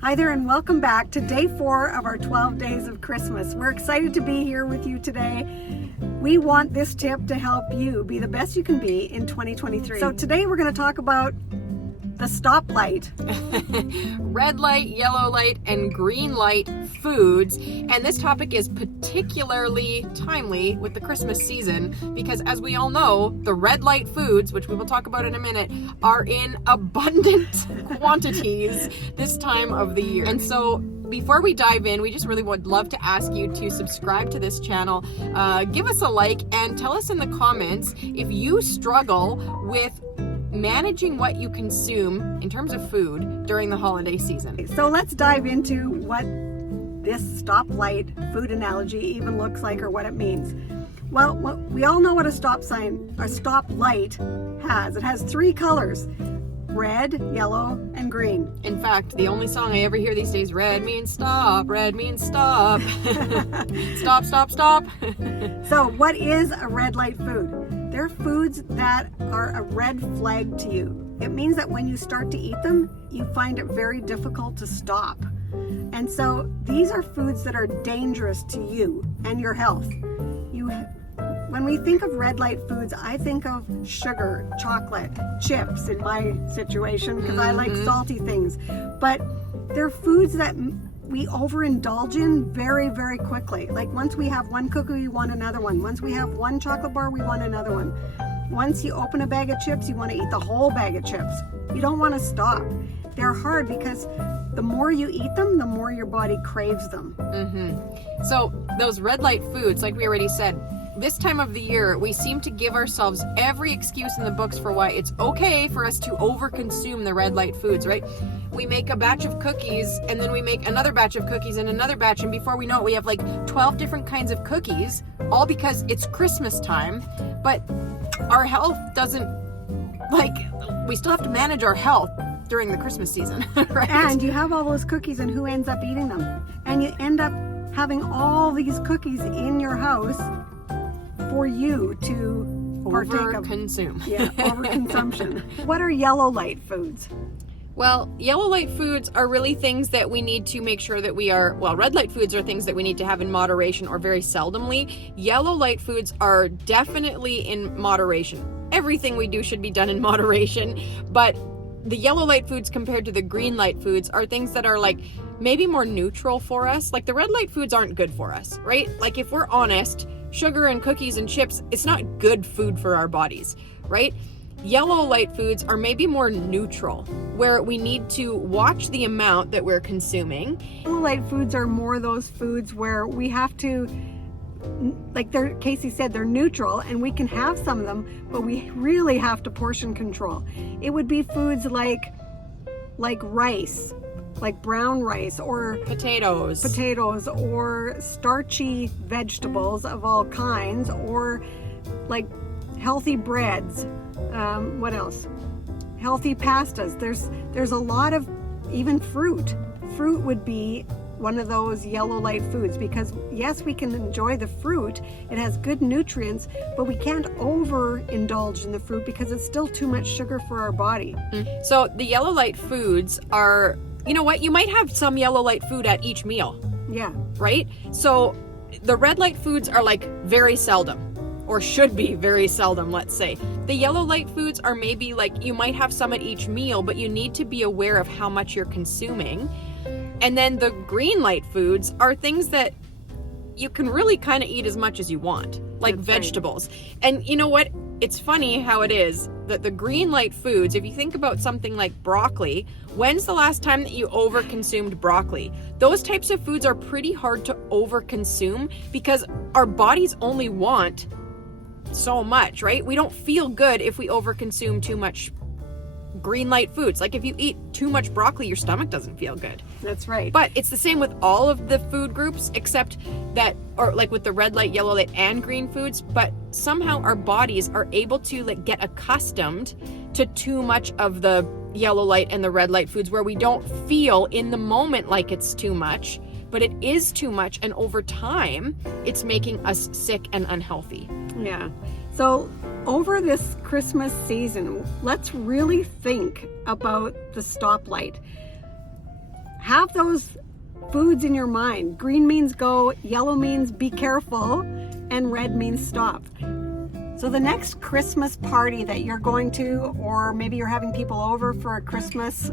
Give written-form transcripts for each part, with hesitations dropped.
Hi there and welcome back to day 4 of our 12 days of Christmas. We're excited to be here with you today. We want this tip to help you be the best you can be in 2023. So today we're going to talk about the stoplight. Red light, yellow light, and green light foods. And this topic is particularly timely with the Christmas season because, as we all know, the red light foods, which we will talk about in a minute, are in abundant quantities this time of the year. And so before we dive in, we just really would love to ask you to subscribe to this channel, give us a like, and tell us in the comments if you struggle with managing what you consume in terms of food during the holiday season. So let's dive into what this stoplight food analogy even looks like or what it means. Well, we all know what a stoplight has. It has 3 colors: red, yellow, and green. In fact, the only song I ever hear these days, red means stop, red means stop. Stop, stop, stop. So what is a red light food? They're foods that are a red flag to you. It means that when you start to eat them, you find it very difficult to stop. And so these are foods that are dangerous to you and your health. When we think of red light foods, I think of sugar, chocolate, chips in my situation because I like salty things. But they're foods that we overindulge in very, very quickly. Like once we have one cookie, we want another one. Once we have one chocolate bar, we want another one. Once you open a bag of chips, you want to eat the whole bag of chips. You don't want to stop. They're hard because the more you eat them, the more your body craves them. So those red light foods, like we already said, this time of the year, we seem to give ourselves every excuse in the books for why it's okay for us to overconsume the red light foods, right? We make a batch of cookies and then we make another batch of cookies and another batch, and before we know it, we have like 12 different kinds of cookies, all because it's Christmas time. But our health doesn't, we still have to manage our health during the Christmas season, right? And you have all those cookies, and who ends up eating them? And you end up having all these cookies in your house for you to partake of. Overconsume. Yeah, overconsumption. What are yellow light foods? Well, yellow light foods are really things that we need to make sure that red light foods are things that we need to have in moderation or very seldomly. Yellow light foods are definitely in moderation. Everything we do should be done in moderation, but the yellow light foods compared to the green light foods are things that are like maybe more neutral for us. Like the red light foods aren't good for us, right? Like if we're honest, sugar and cookies and chips, it's not good food for our bodies, right? Yellow light foods are maybe more neutral, where we need to watch the amount that we're consuming. Yellow light foods are more those foods where we have to, like Casey said, they're neutral and we can have some of them, but we really have to portion control. It would be foods like rice, like brown rice, or Potatoes, or starchy vegetables of all kinds, or like healthy breads. What else? Healthy pastas. There's a lot of, even fruit. Fruit would be one of those yellow light foods because yes, we can enjoy the fruit. It has good nutrients, but we can't overindulge in the fruit because it's still too much sugar for our body. So the yellow light foods are, you know what? You might have some yellow light food at each meal. Yeah. Right? So the red light foods are like very seldom, or should be very seldom, let's say. The yellow light foods are maybe like you might have some at each meal, but you need to be aware of how much you're consuming. And then the green light foods are things that you can really kind of eat as much as you want, like That's vegetables. Right. And you know what? It's funny how it is that the green light foods, if you think about something like broccoli, when's the last time that you overconsumed broccoli? Those types of foods are pretty hard to overconsume because our bodies only want so much, right? We don't feel good if we overconsume too much green light foods. Like if you eat too much broccoli, your stomach doesn't feel good. That's right. But it's the same with all of the food groups except that, or like with the red light, yellow light, and green foods, but somehow our bodies are able to like get accustomed to too much of the yellow light and the red light foods where we don't feel in the moment like it's too much, but it is too much, and over time it's making us sick and unhealthy. Yeah. So over this Christmas season, let's really think about the stoplight. have those foods in your mind. Green means go, yellow means be careful, and red means stop. So the next Christmas party that you're going to, or maybe you're having people over for a Christmas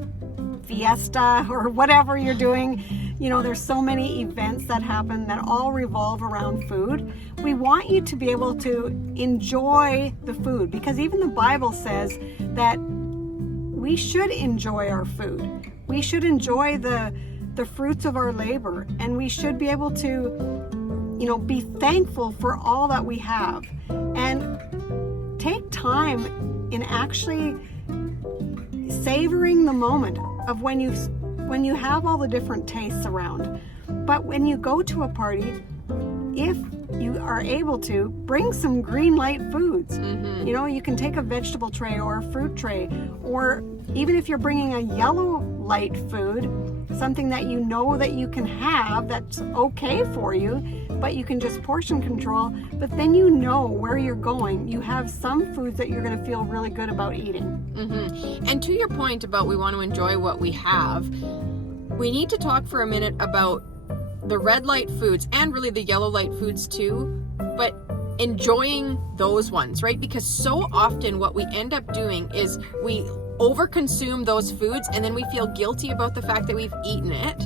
fiesta or whatever you're doing, you know, there's so many events that happen that all revolve around food. We want you to be able to enjoy the food, because even the Bible says that we should enjoy our food. We should enjoy the fruits of our labor, and we should be able to, you know, be thankful for all that we have, and take time in actually savoring the moment of when you have all the different tastes around. But when you go to a party, if you are able to, bring some green light foods. You know, you can take a vegetable tray or a fruit tray, or even if you're bringing a yellow light food, something that you know that you can have that's okay for you, but you can just portion control, but then you know where you're going. You have some foods that you're going to feel really good about eating. And to your point about we want to enjoy what we have, we need to talk for a minute about the red light foods and really the yellow light foods too, but enjoying those ones, right? Because so often what we end up doing is we overconsume those foods, and then we feel guilty about the fact that we've eaten it,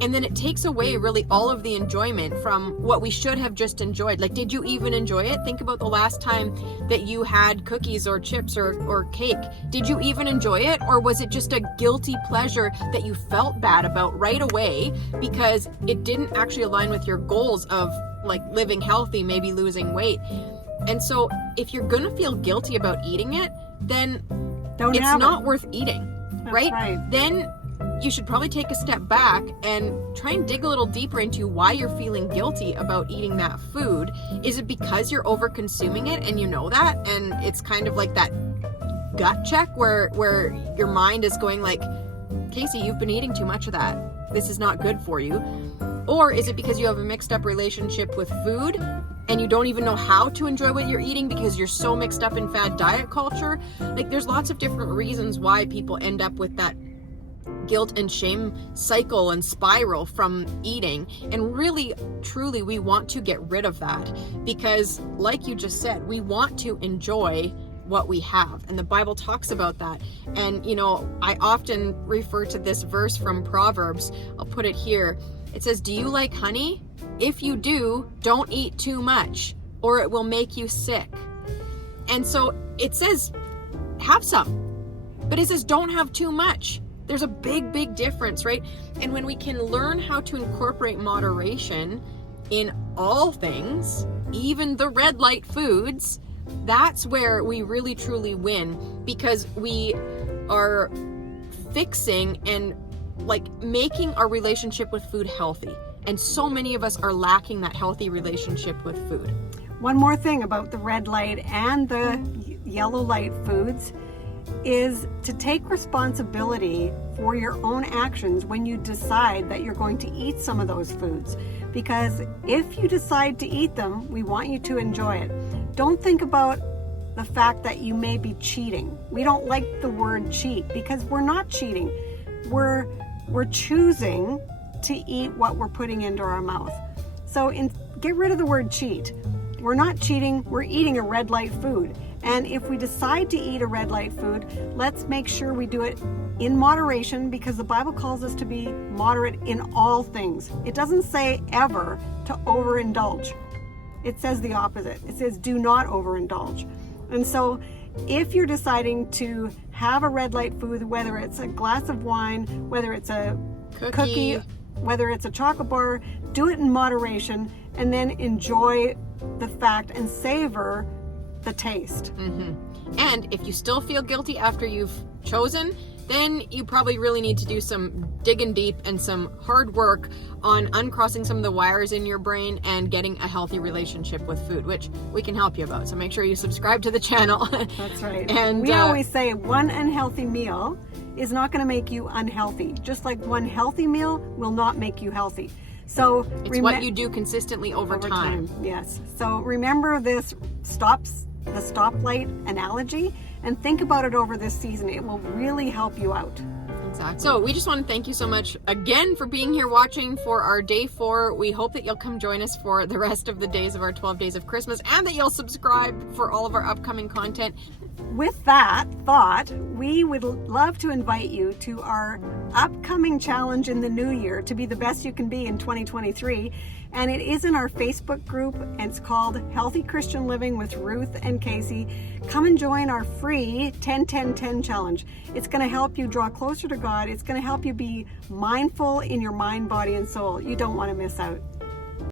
and then it takes away really all of the enjoyment from what we should have just enjoyed. Like, did you even enjoy it? Think about the last time that you had cookies or chips or cake. Did you even enjoy it, or was it just a guilty pleasure that you felt bad about right away because it didn't actually align with your goals of like living healthy, maybe losing weight? And so if you're gonna feel guilty about eating it, then it's not worth eating. That's right? Then you should probably take a step back and try and dig a little deeper into why you're feeling guilty about eating that food. Is it because you're over consuming it and you know that, and it's kind of like that gut check where your mind is going like, Casey, you've been eating too much of that, this is not good for you? Or is it because you have a mixed up relationship with food and you don't even know how to enjoy what you're eating because you're so mixed up in fad diet culture? Like, there's lots of different reasons why people end up with that guilt and shame cycle and spiral from eating. And really, truly, we want to get rid of that, because like you just said, we want to enjoy what we have, and the Bible talks about that. And you know, I often refer to this verse from Proverbs. I'll put it here. It says, do you like honey? If you do, don't eat too much, or it will make you sick. And so it says have some, but it says don't have too much. There's a big difference, right? And when we can learn how to incorporate moderation in all things, even the red light foods, that's where we really truly win, because we are fixing and like making our relationship with food healthy. And so many of us are lacking that healthy relationship with food. One more thing about the red light and the yellow light foods is to take responsibility for your own actions when you decide that you're going to eat some of those foods. Because if you decide to eat them, we want you to enjoy it. Don't think about the fact that you may be cheating. We don't like the word cheat, because we're not cheating. We're choosing to eat what we're putting into our mouth. So get rid of the word cheat. We're not cheating, we're eating a red light food. And if we decide to eat a red light food, let's make sure we do it in moderation, because the Bible calls us to be moderate in all things. It doesn't say ever to overindulge. It says the opposite. It says do not overindulge. And so if you're deciding to have a red light food, whether it's a glass of wine, whether it's a cookie, whether it's a chocolate bar, do it in moderation, and then enjoy the fact and savor the taste. And if you still feel guilty after you've chosen, then you probably really need to do some digging deep and some hard work on uncrossing some of the wires in your brain and getting a healthy relationship with food, which we can help you about. So make sure you subscribe to the channel. That's right. And we always say one unhealthy meal is not going to make you unhealthy, just like one healthy meal will not make you healthy. So it's what you do consistently over time. Yes. So remember this the stoplight analogy, and think about it over this season. It will really help you out. Exactly. So we just want to thank you so much again for being here watching for our day 4. We hope that you'll come join us for the rest of the days of our 12 days of Christmas, and that you'll subscribe for all of our upcoming content. With that thought, we would love to invite you to our upcoming challenge in the new year to be the best you can be in 2023. And it is in our Facebook group, and it's called Healthy Christian Living with Ruth and Casey. Come and join our free 10-10-10 challenge. It's going to help you draw closer to God. It's going to help you be mindful in your mind, body, and soul. You don't want to miss out.